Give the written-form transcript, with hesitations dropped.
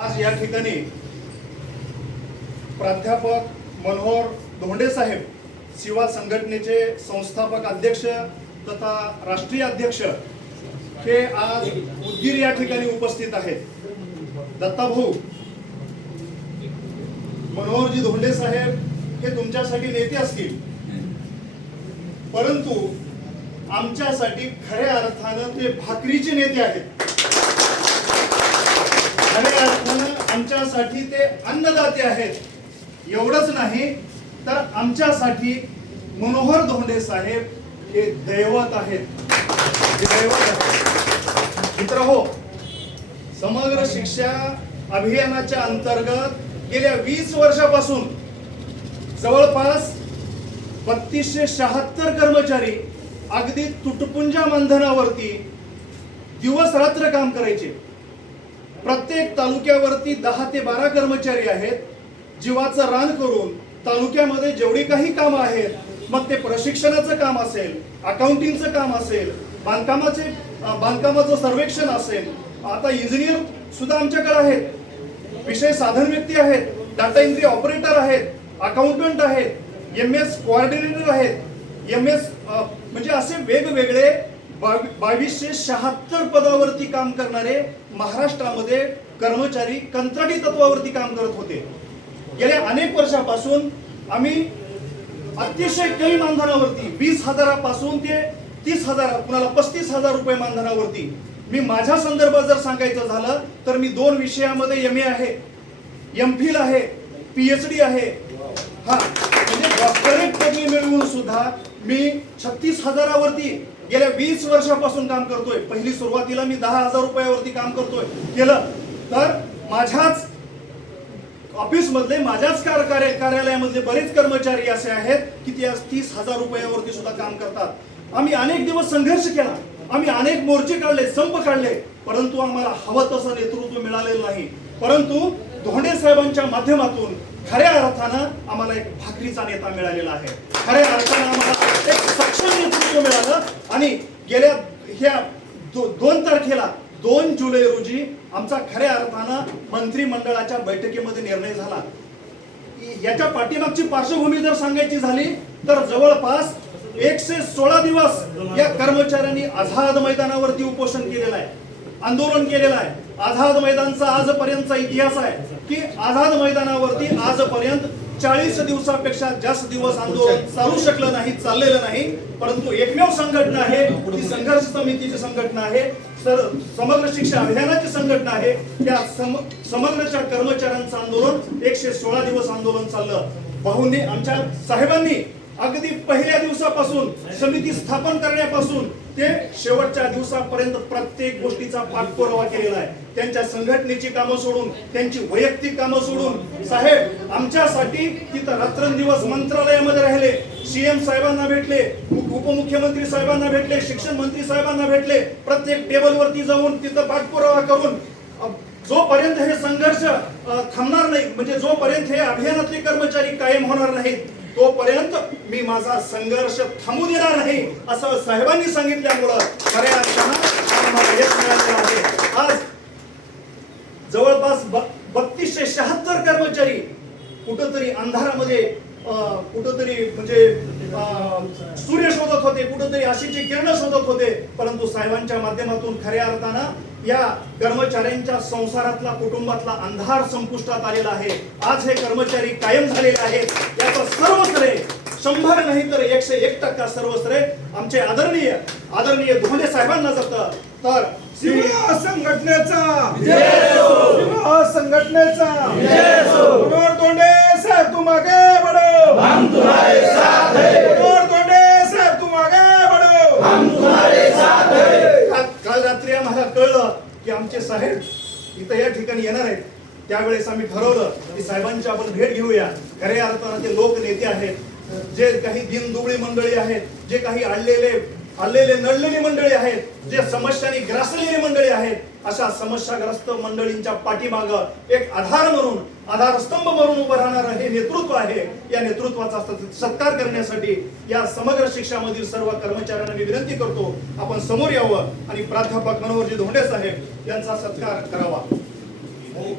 आज या ठिकाणी प्राध्यापक मनोहर धोंडे साहेब शिवा संघटनेचे संस्थापक अध्यक्ष तथा राष्ट्रीय अध्यक्ष हे आज उदगीर या ठिकाणी उपस्थित आहेत. दत्ताभाऊ मनोहरजी धोंडे साहेब हे तुमच्यासाठी नेते असतील, परंतु आमच्यासाठी खऱ्या अर्थानं ते भाकरीचे नेते आहेत. खऱ्या अर्थानं आमच्यासाठी ते अन्नदाते आहेत. एवढंच नाही तर आमच्यासाठी मनोहर धोंडे साहेब हे दैवत आहेत. मित्रहो, समग्र शिक्षा अभियानाच्या अंतर्गत गेल्या 20 वर्षापासून जवळपास 3276 कर्मचारी अगदी तुटपुंजा मानधनावरती दिवस रात्र काम करायचे. प्रत्येक तालुक्यावरती 10 ते 12 कर्मचारी आहेत. जीवाचं रान करून तालुक्यामध्ये जेवढी काही कामं आहेत, मग ते प्रशिक्षणाचं काम असेल, अकाउंटिंगचं काम असेल, बांधकामाचं सर्वेक्षण असेल, आता इंजिनियर सुद्धा आमच्याकडे आहेत, विषय साधन व्यक्ती आहेत, डाटा एंट्री ऑपरेटर आहेत, अकाउंटंट आहेत, MS कोऑर्डिनेटर आहेत, MS म्हणजे असे वेगवेगळे 2276 पदावरती काम करणारे महाराष्ट्रामध्ये कर्मचारी कंत्राटी तत्वावरती काम करत होते. गेल्या अनेक वर्षापासून आम्ही अतिशय कमी मानधनावरती 20,000 पासून ते 30,000, कुणाला 35,000 रुपये मानधनावरती. मी माझ्या संदर्भात जर सांगायचं झालं तर मी 2 विषयामध्ये MA आहे, MPhil आहे, PhD आहे. म्हणजे डॉक्टरेट पदवी मिळवून सुद्धा मी 36,000 वरती गेल्या 20 वर्षापासून काम करतोय. पहिली सुरुवातीला मी 10,000 रुपयावरती काम केलं. तर माझ्याच ऑफिस मधले, माझ्याच कार्यालयामधले बरेच कर्मचारी असे आहेत की ते आज 30,000 रुपयावरती सुद्धा काम करतात. आम्ही अनेक दिवस संघर्ष केला, आम्ही अनेक मोर्चे काढले, संप काढले, परंतु आम्हाला हवं तसं नेतृत्व मिळालेलं नाही. परंतु धोंडे साहेबांच्या माध्यमातून खऱ्या अर्थानं आम्हाला एक भाकरीचा नेता मिळालेला आहे. खऱ्या अर्थानं आम्हाला एक सक्षम नेतृत्व मिळालं. आणि गेल्या ह्या 2 तारखेला 2 जुलै रोजी आमचा खऱ्या अर्थानं मंत्रिमंडळाच्या बैठकीमध्ये निर्णय झाला. याच्या पाठीमागची पार्श्वभूमी जर सांगायची झाली तर जवळपास 116 दिवस या कर्मचाऱ्यांनी आझाद मैदानावरती उपोषण केलेलं आहे, आंदोलन केलेलं आहे. आझाद मैदानचा आजपर्यंतचा इतिहास आहे की आझाद मैदानावरती आजपर्यंत 40 दिवसापेक्षा जास्त दिवस आंदोलन चालू शकलं नाही, चाललेलं नाही. परंतु एकमेव संघटना आहे ती संघर्ष समितीची संघटना आहे, समग्र शिक्षा अभियानाची संघटना आहे. त्या समग्रच्या कर्मचाऱ्यांचं आंदोलन 116 दिवस आंदोलन चाललं. भाऊंनी, आमच्या साहेबांनी अगदी पहिल्या दिवसापासून समिती स्थापन करण्यापासून ते शेवटच्या दिवसापर्यंत प्रत्येक गोष्टीचा पाठपुरावा केलेला आहे. त्यांच्या संघटनेची कामं सोडून, त्यांची वैयक्तिक कामं सोडून साहेब आमच्यासाठी तिथं रात्रंदिवस मंत्रालयामध्ये राहिले, CM साहेबांना भेटले, उपमुख्यमंत्री साहेबांना भेटले, शिक्षण मंत्री साहेबांना भेटले. प्रत्येक टेबलवरती जाऊन तिथं पाठपुरावा करून जोपर्यंत हे संघर्ष थांबणार नाही, म्हणजे जोपर्यंत हे अभियानातले कर्मचारी कायम होणार नाहीत, तोपर्यंत मी माझा संघर्ष थांबू देणार नाही असं साहेबांनी सांगितल्यामुळं खऱ्या अर्थानं आम्हाला यश मिळालेलं आहे. आज जवळपास 3276 कर्मचारी कुठंतरी अंधारामध्ये, कुठंतरी म्हणजे सूर्य शोधत होते, कुठंतरी आशेची किरण शोधत होते. परंतु साहेबांच्या माध्यमातून खऱ्या अर्थानं या कर्मचाऱ्यांच्या संसारातला, कुटुंबातला अंधार संपुष्टात आलेला आहे. आज हे कर्मचारी कायम झालेले आहेत. याचं सर्व श्रेय 100 नाही तर 101% सर्व श्रेय आमचे आदरणीय धोंडे साहेबांना जातं. तर शिवा संघटनेचा मनोहर धोंडे साहेब तुम आगे बढ़ो, हम तुम्हारे साथ हैं. मनोहर धोंडे साहेब तुम आगे बढ़ो, हम तुम्हारे साथ हैं. काल रात्री आम्हाला कळलं की आमचे साहेब इथं या ठिकाणी येणार आहेत. त्यावेळेस आम्ही ठरवलं की साहेबांची आपण भेट घेऊया. खऱ्या अर्थानं ते लोक नेते आहेत, जे काही दिनदुबळी मंडळी आहेत, जे काही आलेले नडलेली मंडळी आहेत, जे समस्यांनी ग्रासलेली मंडळी आहेत, अशा समस्याग्रस्त मंडळींच्या पाठीमागं एक आधारस्तंभ म्हणून उभं राहणारं हे नेतृत्व आहे. या नेतृत्वाचा सत्कार करण्यासाठी या समग्र शिक्षामधील सर्व कर्मचाऱ्यांना मी विनंती करतो, आपण समोर यावं आणि प्राध्यापक मनोहरजी धोंडे साहेब यांचा सत्कार करावा. हो.